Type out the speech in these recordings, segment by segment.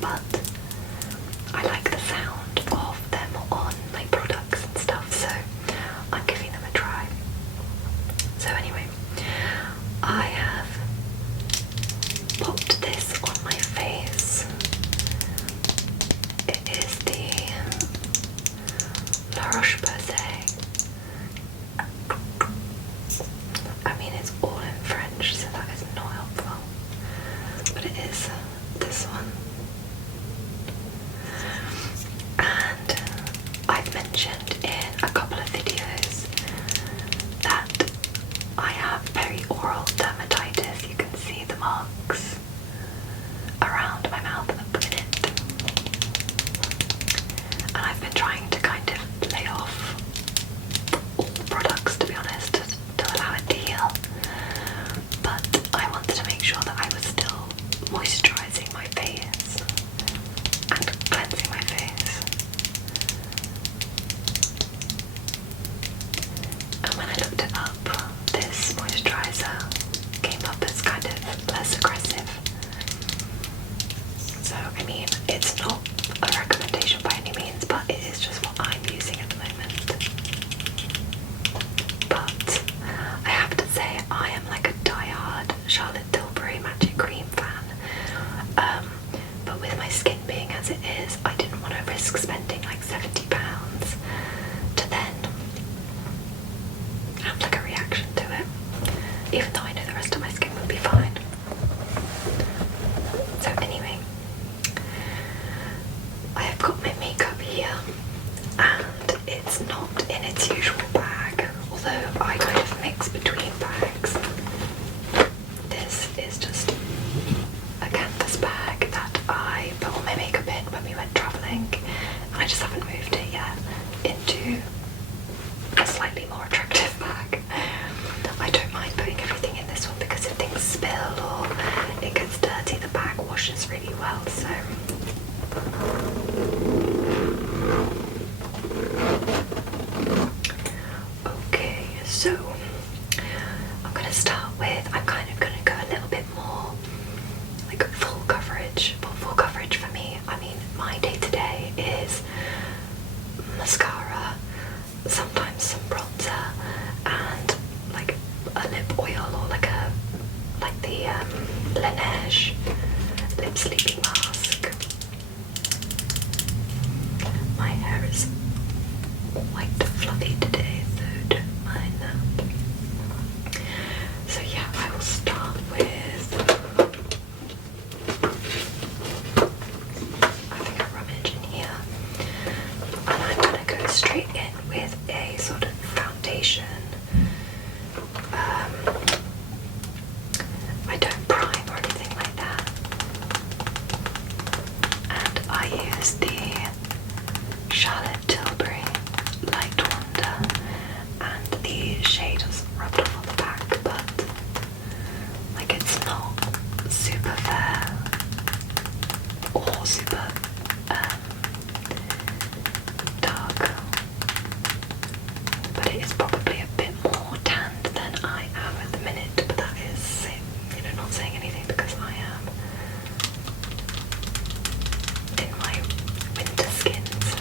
but I like the sound of them on my products and stuff, so I'm giving them a try. So anyway, I have popped this on my face. It is the La Roche-Posay. I mean, it's all in French, so that is not helpful, but it is this one. And I've mentioned in a couple of videos that I have perioral dermatitis. You can see the marks around my mouth at the minute. And I've been trying to kind of lay off all products, to be honest, to allow it to heal. But I wanted to make sure that I was still moisturising my face and cleansing my face. And when I looked it up, this moisturiser came up as kind of less aggressive. So, I mean, it's not a recommendation by any means, but it is just what I'm using at the moment. But I have to say, I am like a die-hard Charlotte Tilbury Magic Cream fan. But with my skin being as it is, I didn't want to risk spending like £70 to then have like a reaction to it, even though I know the rest of my skin would be fine. So anyway, I have got my makeup here, and it's not in its usual bag, although I kind of mix between bags. This is just a canvas bag that I put all my makeup in when we went travelling, and I just haven't moved it yet into a slightly more attractive bag. I don't mind putting everything in this one because if things spill or it gets dirty, the bag washes really well, so okay, so I'm going to start with, I'm kind of going to go a little bit more like full coverage, but full coverage for me, I mean, my day-to-day is mascara, sometimes some bronzer, and like a lip oil or like the Laneige lip sleeping mask. My hair is quite fluffy today, so don't mind that. So yeah, I will start with, I think I rummage in here, and I'm going to go straight in with a sort of foundation. I don't prime or anything like that, and I use the Charlotte Tilbury Light Wonder, and the shade was rubbed off on the back, but like it's not super fair or super dark, but it is probably a bit more tanned than I am at the minute, but that is, you know, not saying anything because I am in my winter skin, so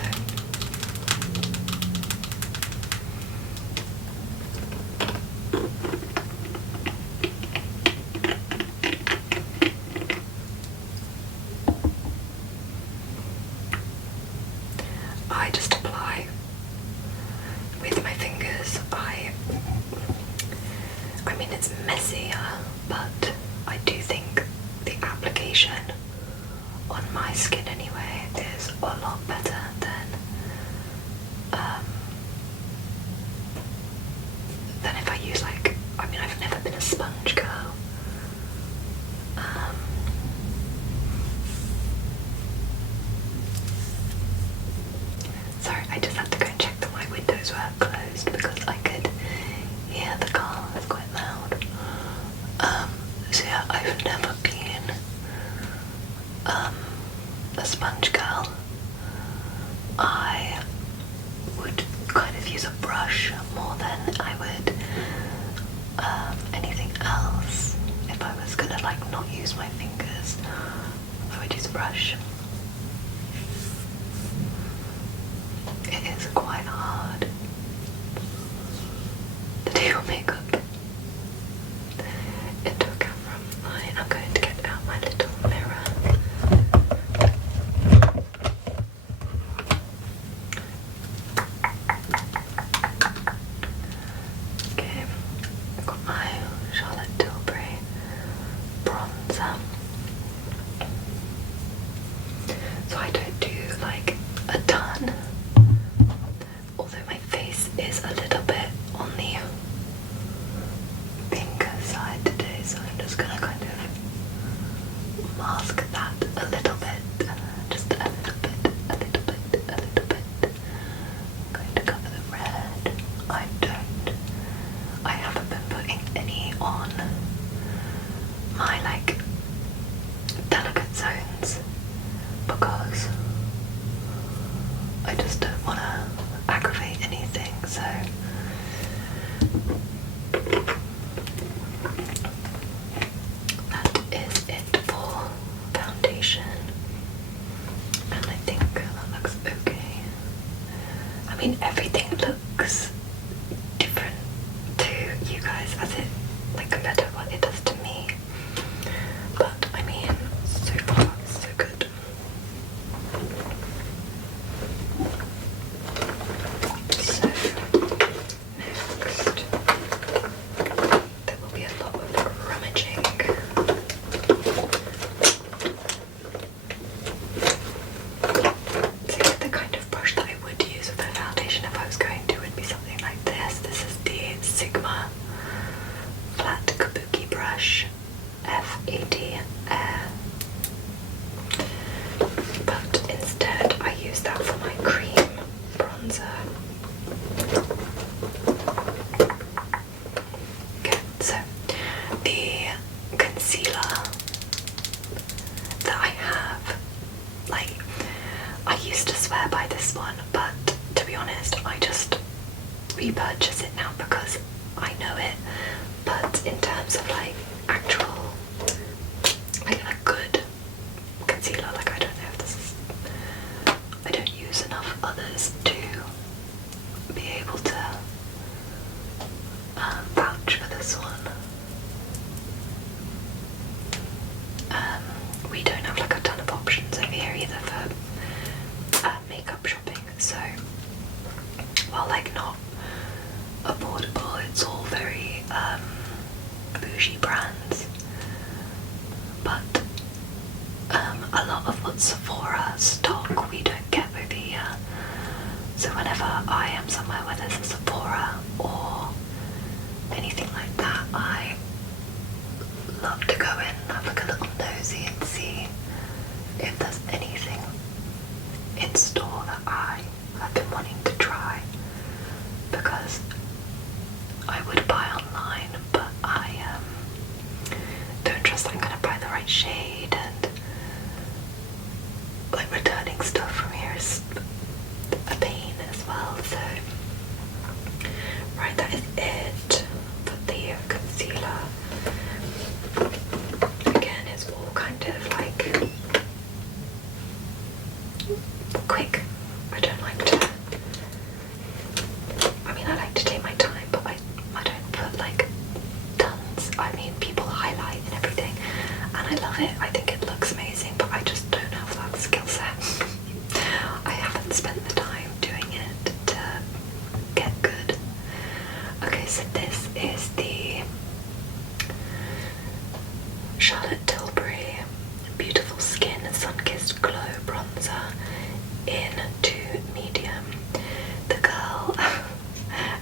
I just apply with my fingers. I mean, it's messier, but I do think the application on my skin anyway is a lot better than if I use like, I mean, I've never been a sponge girl. Sorry, I just had to go and check that my windows were closed because I could hear the car, it's quite loud. So yeah, I've never been a sponge girl. I would kind of use a brush more than I would anything else. If I was gonna like not use my fingers, I would use a brush. it is quite hard to do your makeup into a camera. I'm going to get out my little mirror. Okay, I've got my Charlotte Tilbury bronzer. So I don't do like a ton, although my face is a little bit on the pinker side today, so I'm just gonna kind of mask that a little bit, just a little bit, a little bit, a little bit. I'm going to cover the red. I haven't been putting any on my like delicate zones because I just don't want to aggravate anything, so that is it for foundation, and I think that looks okay. I mean, everything looks different to you guys as it, like, compared to what it does to me, but I mean, so far so good. So next there will be a lot of rummaging. So the kind of brush that I would use with the foundation if I was going to would be something like this. This is the Sigma flat kabuki brush F80 Air, but instead I use that for my cream bronzer. Okay, so the concealer that I have, like, I used to swear by this one, but to be honest, I just repurchase it now because I know it. But in terms of like actual, like a good concealer, like I don't know if this is, I don't use enough others to be able to vouch for this one. We don't have like a ton of options over here either for makeup shopping, so while like not affordable, it's all very bougie brands, but a lot of what Sephora stock we don't get over here, so whenever I am somewhere where there's a Sephora or anything like that, I love to go in and have like a little nosy and see if there's anything in store that I have been wanting to try, because I would buy online, but I don't trust I'm going to buy the right shade, and like returning stuff from here is a pain as well. So right, that is it for the concealer. Again, it's all kind of like quick. I don't like to, I mean, I like to take my time, but I don't put like tons. I mean, people highlight and everything, and I love it. I think it looks amazing, but I just don't have that skill set. I haven't spent the time doing it to get good. Okay, so this is the Charlotte Tilbury Beautiful Skin Sun-Kissed Glow Bronzer in 2 medium. The girl,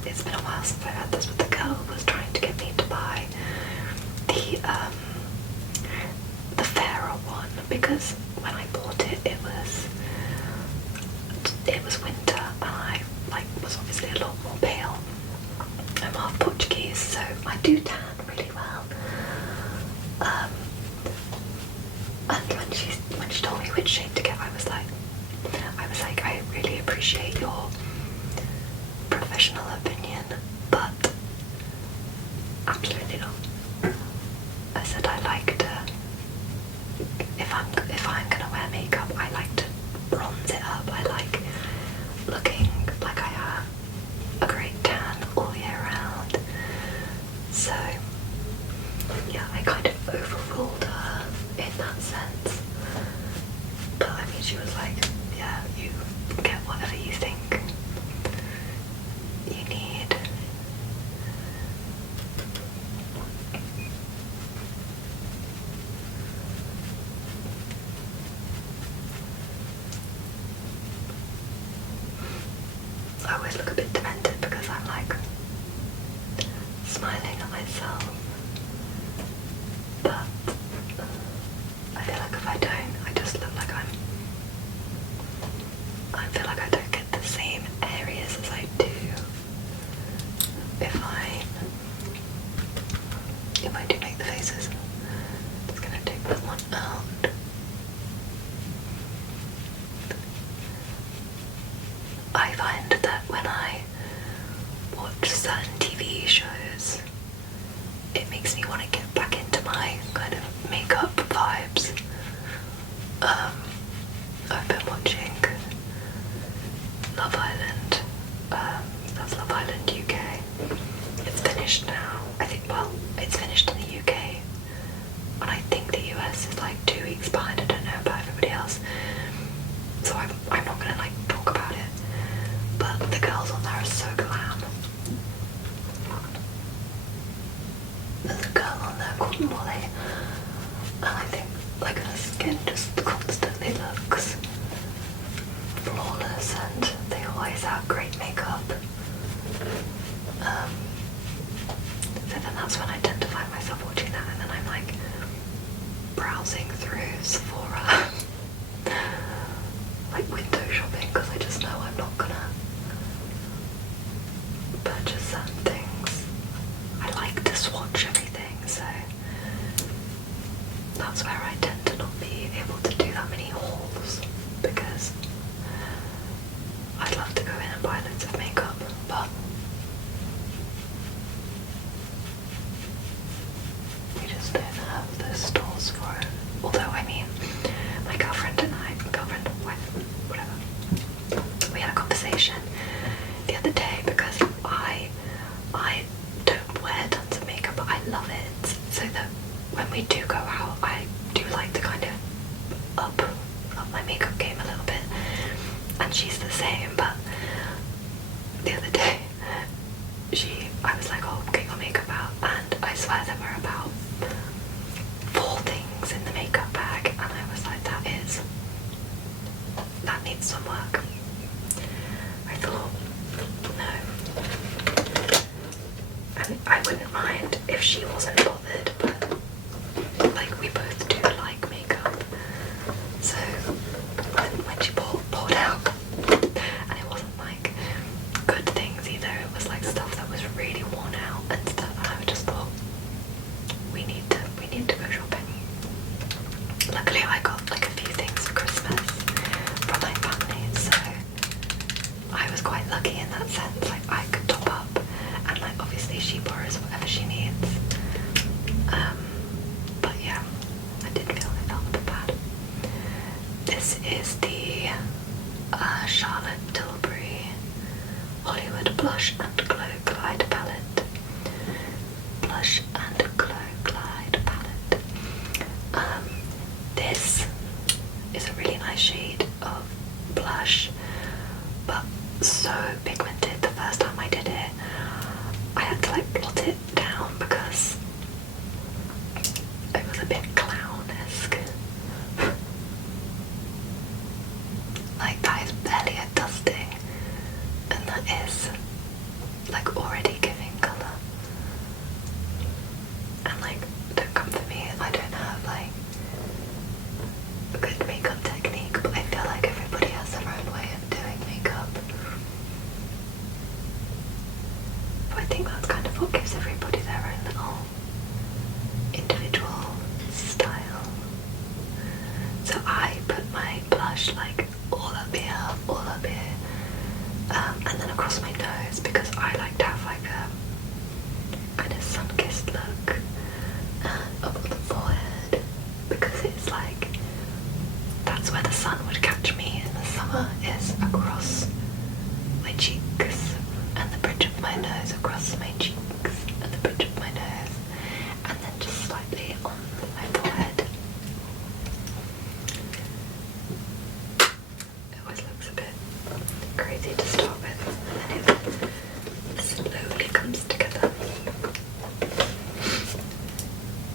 it's been a while since I've had this, but the girl was trying to get me to buy the fairer one, because when I bought it, it was winter, and I was obviously a lot more pale. I'm half Portuguese, so I do tan really well. And when she told me which shade to get, I was like, I really appreciate your professional opinion, but absolutely not. I said I like to, if I'm gonna wear makeup, I like to bronze it up. I like looking But I mean, she was like, yeah, you get whatever you think you need. I always look a bit demented because I'm like smiling at myself, but I feel like if I don't, I just look like I feel like I don't get the same areas as I do if I do make the faces. I'm just gonna take that one out. I find that when I watch certain TV shows, it makes me want to get back into my kind of makeup vibes. I've been watching Love Island. That's Love Island UK. It's finished now. I think, well, it's finished in the UK, and I think the US is like 2 weeks behind. I don't know about everybody else, so I'm not gonna like talk about it. But the girls on there are so glam. There's a girl on there called Molly, and I think like her skin just constantly looks flawless, and they always have great makeup. So then that's when I tend to find myself watching that, and then I'm like browsing through Sephora, like window shopping, because I just know I'm not gonna purchase certain things. I like to swatch everything, so that's where I tend to not be able to do that many hauls, because I'd love to go in and buy loads of makeup, but we just don't have the stores for it. Although, I mean, my girlfriend and I, wife, whatever, we had a conversation the other day because I don't wear tons of makeup, but I love it, so that when we do go out, I do like to kind of up my makeup game a little bit, and she's the same. But the other day, I was like, oh, get your makeup out, and I swear there were about 4 things in the makeup bag, and I was like, that needs some work. I thought, no. And I wouldn't mind if she wasn't bothered, but like we both do like makeup. So when she poured out, and it wasn't like good things either, it was like stuff that was really worn out and stuff, and I just thought we need to go shopping. Luckily I got like a few things for Christmas from my family, so I was quite lucky in that sense. Like I could top up, and like obviously she borrows whatever she needs. But yeah, I did feel I felt a bit bad. This is the Charlotte Tilbury Hollywood Blush and Glow Glide Palette. Blush and Glow Glide Palette. This is a really nice shade of blush, but so pigmented. The first time I did it, I had to like blot it down because it was a bit clown-esque. Like that is barely a dusting, and that is like already giving colour. And like, don't come for me, I don't have like a good makeup technique, but I feel like everybody has their own way of doing makeup. But I think that's kind of what gives everybody their own little individual style. So I put my blush like all up here, and then across my nose, because I like to have like a kind of sun-kissed look, and up the forehead, because it's like that's where the sun would catch me in the summer, is across my cheeks and the bridge of my nose, across my cheeks and the bridge of my nose, and then just slightly on my forehead. always looks a bit crazy to start with, and then it slowly comes together.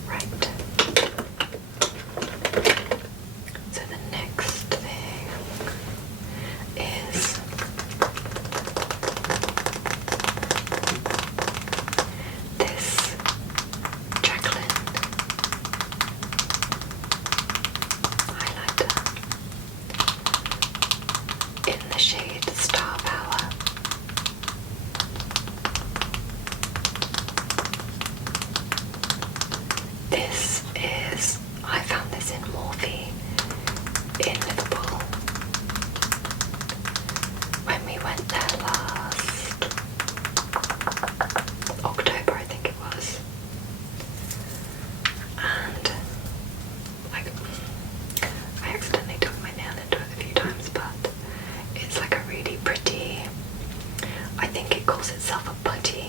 Right. So the next thing is this Jacqueline highlighter in the shade Star Power. This is, I found this in Morphe in Liverpool when we went there last October, I think it was. And like, I accidentally took my nail into it a few times, but it's like a really pretty, I think it calls itself a putty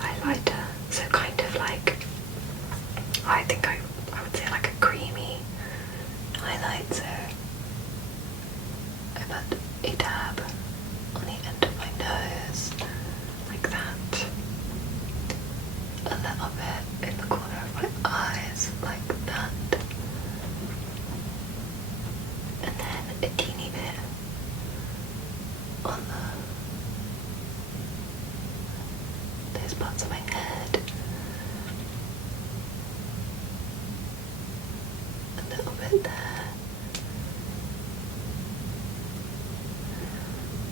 highlighter, so kind of like, I think I would say like a creamy highlight. So I put a dab on the end of my nose like that, a little bit in the corner of my eyes like that, and then a teeny bit on those parts of my head, a little bit there,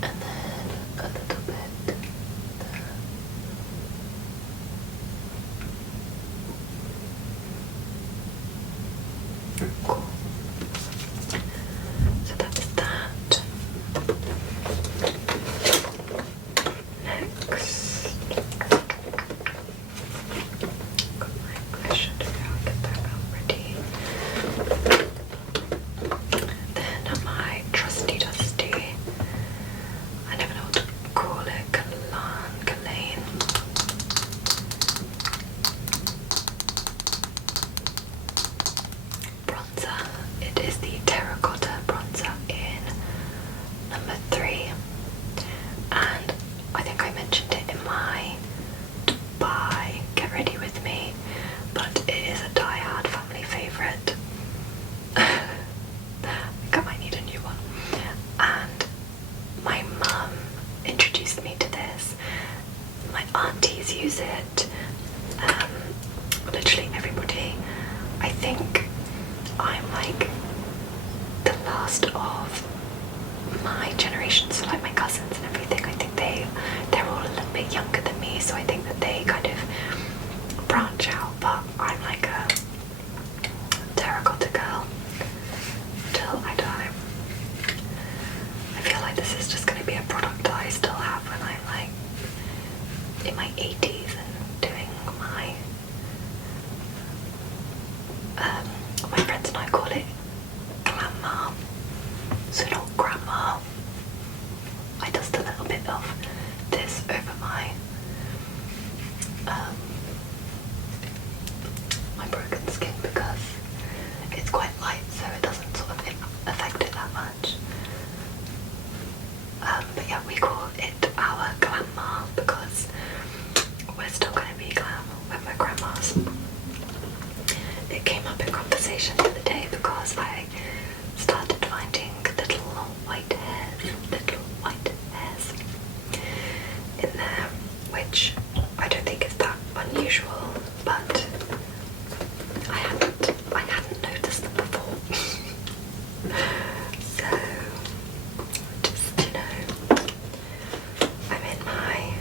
and then a little bit there. Cool. So that's that. Next, got my eyeshadow. I'll get that out ready. Then my trusty dusty, I never know what to call it, Galane bronzer. It is the terracotta bronzer in number 3, and I think I mentioned it in my Dubai Get Ready With Me, but it is a die-hard family favourite. I think I might need a new one. And my mum introduced me to this. My aunties use it. Literally everybody. I think I'm like the last of my generation, so like my cousins and everything. I think they're all a little bit younger than me, so I think that they kind of branch out. But I'm like a terracotta girl till I die. I feel like this is just going to be a product that I still have when I'm like in my 80s and doing my friends and I call it grandma, so not grandma. I dust a little bit of this over my my broken skin because it's quite light, so it doesn't sort of affect it that much. But yeah, we call it our grandma because we're still going to be glam when we're grandmas. It came up in conversation the other day because I started finding little white hairs in there, which I don't think is that unusual, but I hadn't noticed them before. So just, I'm in my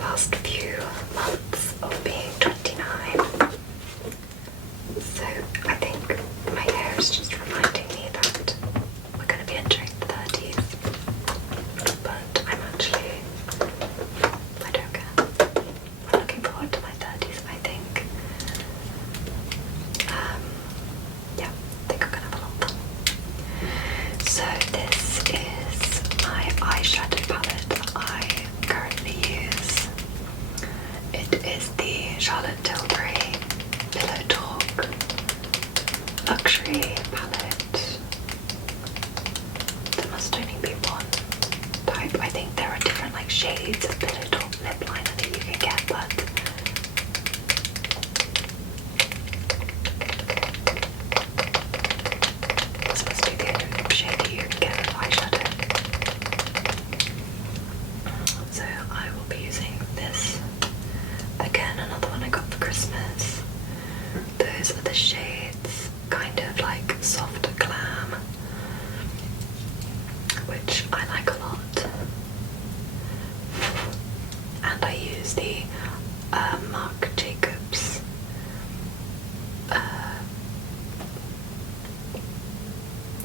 last few months of being 29. So I think my hair is just reminding me that we're going to be entering the 30s, but I don't care. I'm looking forward to my 30s, I think. Yeah, I think I'm going to have a lot of fun. So this is my eyeshadow palette that I currently use. It is the Charlotte Tilbury Pillow Talk Luxury palette. shades of pillow top lip liner that you can get, but this must be the only shade that you can get with eyeshadow. So I will be using this. Again, another one I got for Christmas. Those are the shades, kind of like soft glam, which I like a lot. And I use the Marc Jacobs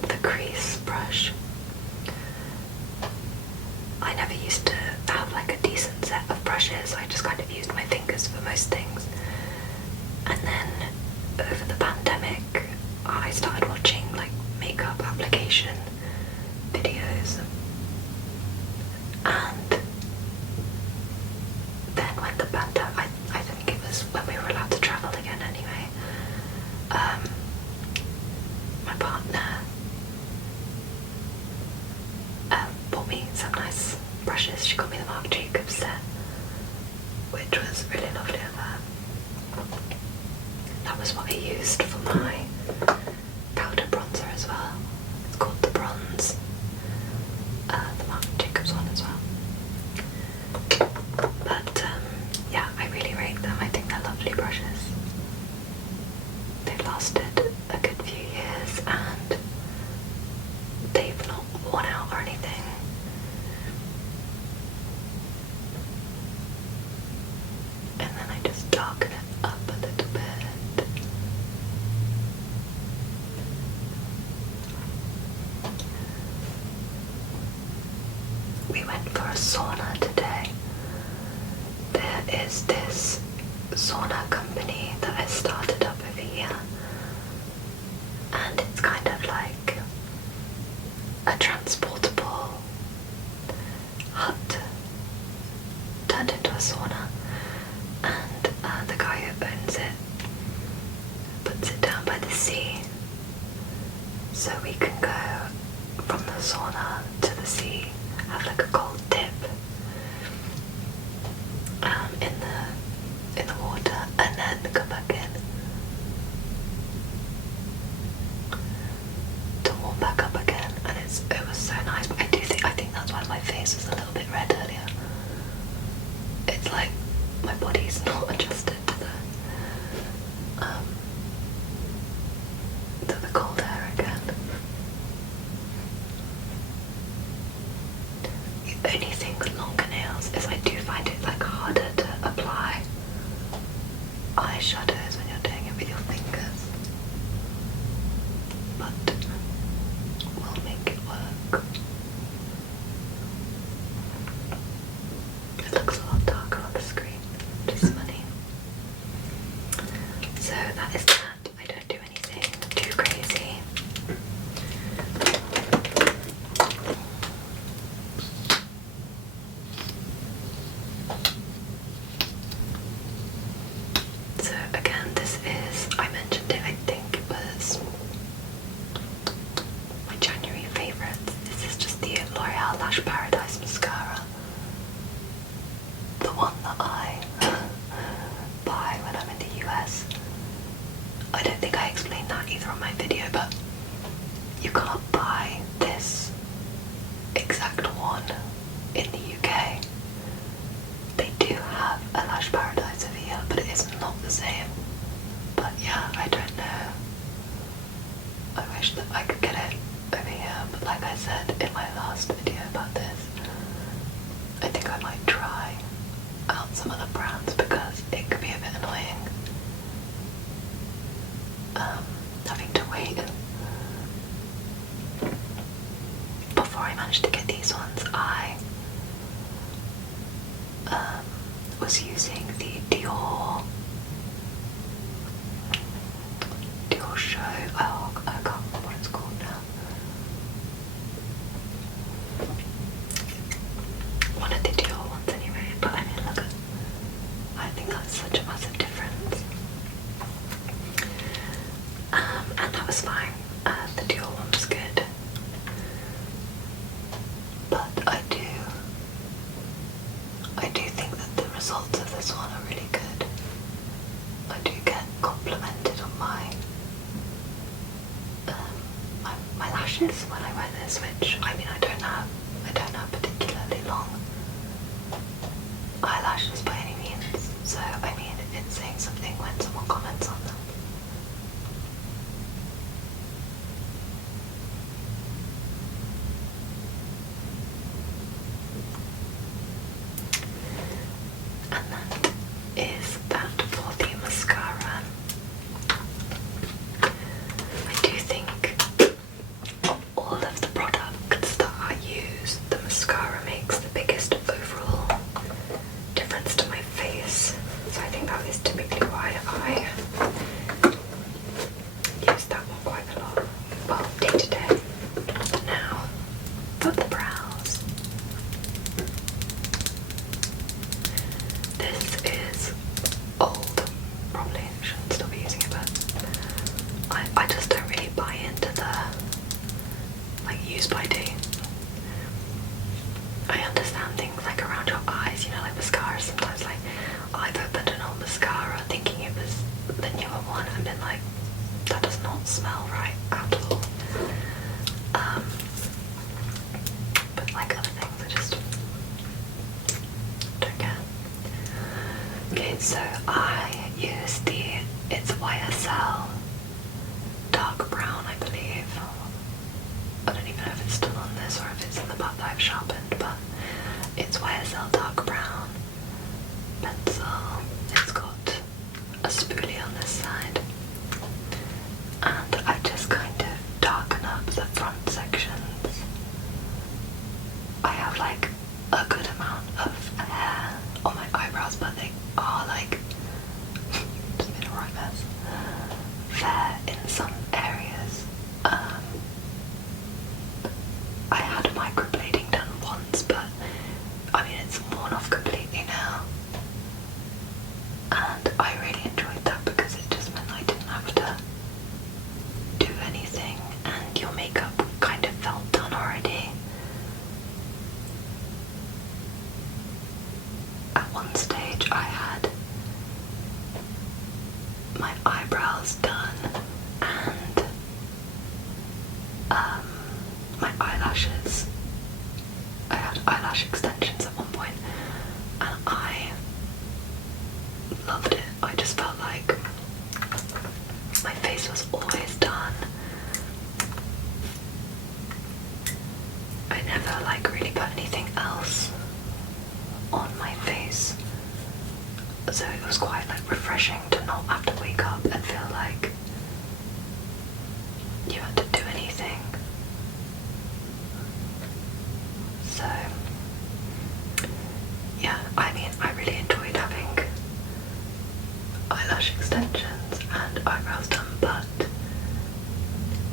the crease brush. I never used to have like a decent set of brushes. I just kind of used my fingers for most things. And then over the pandemic, I started watching like makeup application videos. And then when the pandemic, I think it was when we were allowed to travel again anyway, my partner bought me some nice brushes. She got me the Marc Jacobs set, which was really lovely of her. That was what I used for my powder bronzer as well. It's called the Bronze, the Marc Jacobs one as well. But yeah, I really rate them. I think they're lovely brushes. They've lasted a good few years and they've not worn out or anything. And then I just darken it up a little bit. We went for a sauna today. There is this sauna company that has started up over here, and it's kind of like a transportable hut turned into a sauna, and the guy who owns it puts it down by the sea, so we can go from the sauna to the sea, have like a cold dip in the water, and then come back in to warm back up again. And it was so nice. But I think that's why my face was a little bit red earlier. It's like my body's not adjusted to the cold air again. The only thing with longer nails is I do find it like harder to apply eyeshadows when you're doing it with your fingers, but we'll make it work. It looks a lot darker on the screen, which is funny. So that is that. I don't do anything too crazy. So again, this is, I mentioned it, I think it was my January favourite. This is just the L'Oreal Lash Paradise Mascara. The one that I buy when I'm in the US. I don't think I explained that either on my video, but you can't buy this exact one in the UK. They do have a Lash Paradise over here, but it is not the same. But yeah, I don't know. I wish that I could get it over here, but like I said in my last video about this, I think I might try out some other brands because it could be a bit annoying having to wait. Before I managed to get these ones, I was using the Dior Show. Oh, I can't remember what it's called now. One of the Dior ones anyway, but I mean, look at, I think that's such a massive difference. And that was fine. The Dior one was good. But I do my lashes when I wear this, which I mean I don't have particularly long eyelashes by any means, so I mean it's saying something when someone comments on them. And that is that for the mascara. I do think all of the products that I use, the mascara makes the biggest overall difference to my face. So I think that is typically why I use that one quite a lot. Well, day to day. Now, for the brows. This is old. Probably shouldn't still be using it, but I just don't really buy into the like use by date. I understand things like around your eyes, you know, like mascara. Sometimes like I've opened an old mascara thinking it was the newer one and been like, that does not smell right at all. But like other things I just don't get. Okay, so I use it's YSL dark brown, I believe. I don't even know if it's still on this or if it's in the part that I've sharpened, but it's YSL dark brown pencil. It's got a spoolie on this side, and I just kind of darken up the front sections. I have like a good amount of hair on my eyebrows, but they are like just made a right mess. Fair in some areas. I had microblading done once, but I mean it's worn off completely now, and I really enjoyed that because it just meant I didn't have to do anything and your makeup kind of felt done already. At one stage I had my eyebrows done and my eyelashes. I had eyelash extensions at one point and I loved it. I just felt like my face was always done. I never like really put anything else on my face, so it was quite like refreshing to not have to wake up and feel like you had to do anything. So yeah, I mean I really enjoyed having eyelash extensions and eyebrows done, but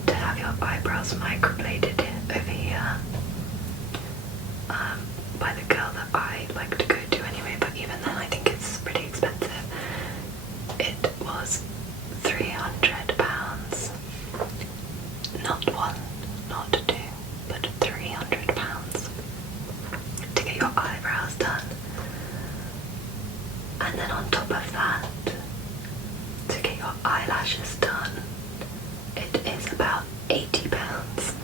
to have your eyebrows microbladed over here by the girl that I like to go to anyway, but even then I think it's pretty expensive. It was £300. Not one, not two, but £300 to get your eyebrows done. And then on top of that, to get your eyelashes done, it is about £80.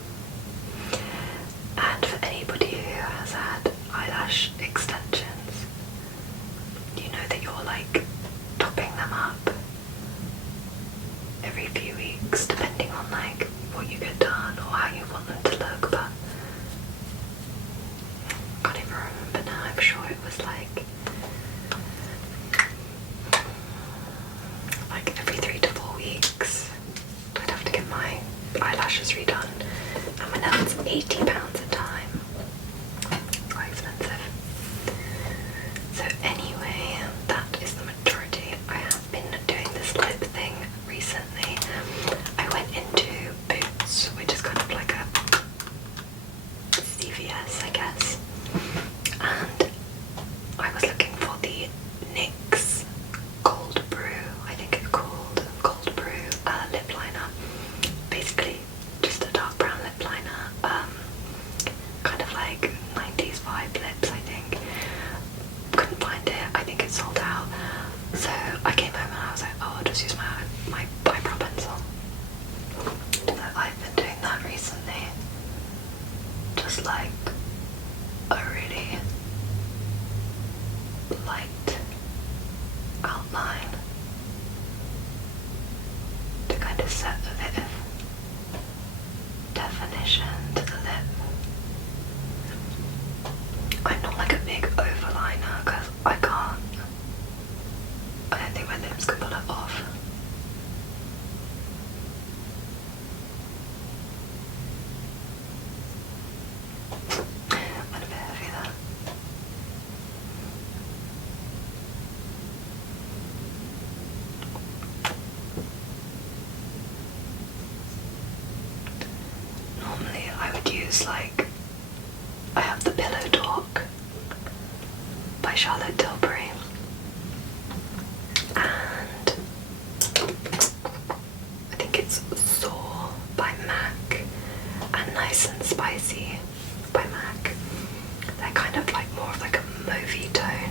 And for anybody who has had eyelash extensions, you know that you're like topping them up every few weeks depending on like what you get done or how you want them to look, but I can't even remember now. I'm sure it was like every 3 to 4 weeks I'd have to get my eyelashes redone, and when that's £80 a time, it's quite expensive. So anyway, that is the majority. I have been doing this lip thing recently. I went into Boots, which is kind of like a CVS, I guess, and I was looking for the NYX Cold Brew, I think it's called Cold Brew lip liner. Basically just a dark brown lip liner. like a really light outline to kind of set a bit of definition to the lip. I'm not like a big overliner because I don't think my lips can pull it off. Went a bit heavy there. Normally I would use like, I have the Pillow Talk by Charlotte Tilbury, and I think it's Soar by MAC and Nice and Spicy by MAC. They're kind of like more of like a mauvey tone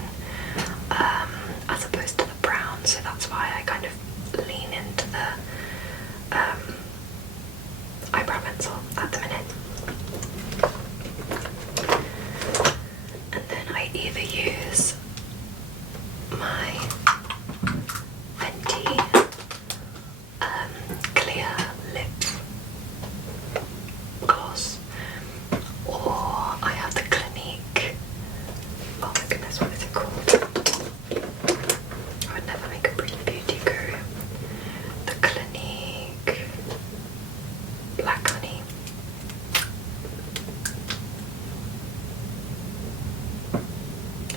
as opposed to the brown, so that's why I kind of lean into the eyebrow pencil at the minute. And then I either use my Fenty clear lip gloss, or I have the Clinique, oh my goodness, what is it called? I would never make a pretty beauty guru. The Clinique Black Honey.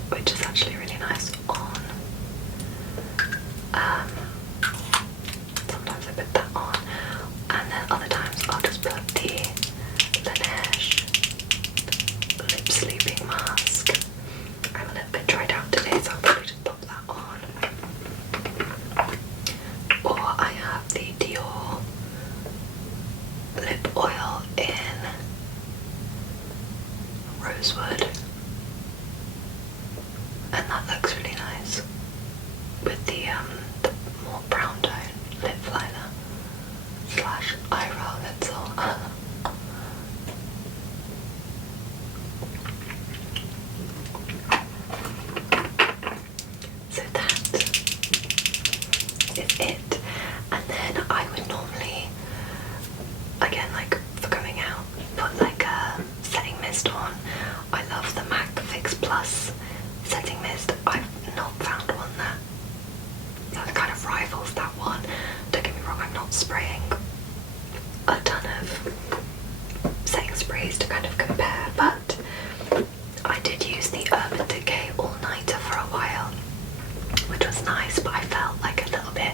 Which is actually really nice on. Sometimes I put that on, and then other times I'll just put the Laneige lip sleeping mask. I'm a little bit dried out today, so I'll probably just pop that on. Or I have the Dior lip oil in Rosewood, and that looks really nice with the more brown tone lip liner slash eyebrow pencil. So that is it. And then I would normally, again, like for coming out, put like a setting mist on. I love the MAC Fix Plus setting mist. I've not found one that kind of rivals that one. Don't get me wrong, I'm not spraying a ton of setting sprays to kind of compare, but I did use the Urban Decay All Nighter for a while, which was nice, but I felt like a little bit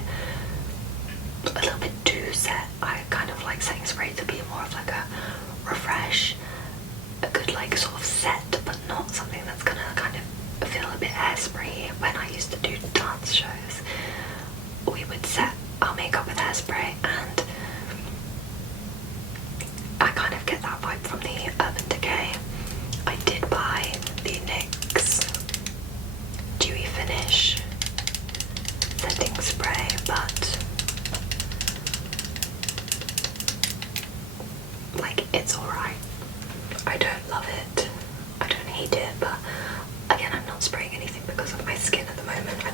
too set. I kind of like setting spray to be more of like a refresh, a good like sort of set, but not something that's gonna kind of feel a bit hairspray. When I used to do dance shows, we would set our makeup with hairspray, and I kind of get that vibe from the Urban Decay. I did buy the NYX Dewy Finish setting spray, but like it's alright. I don't love it, I don't hate it, but again, I'm not spraying anything because of my skin at the moment. I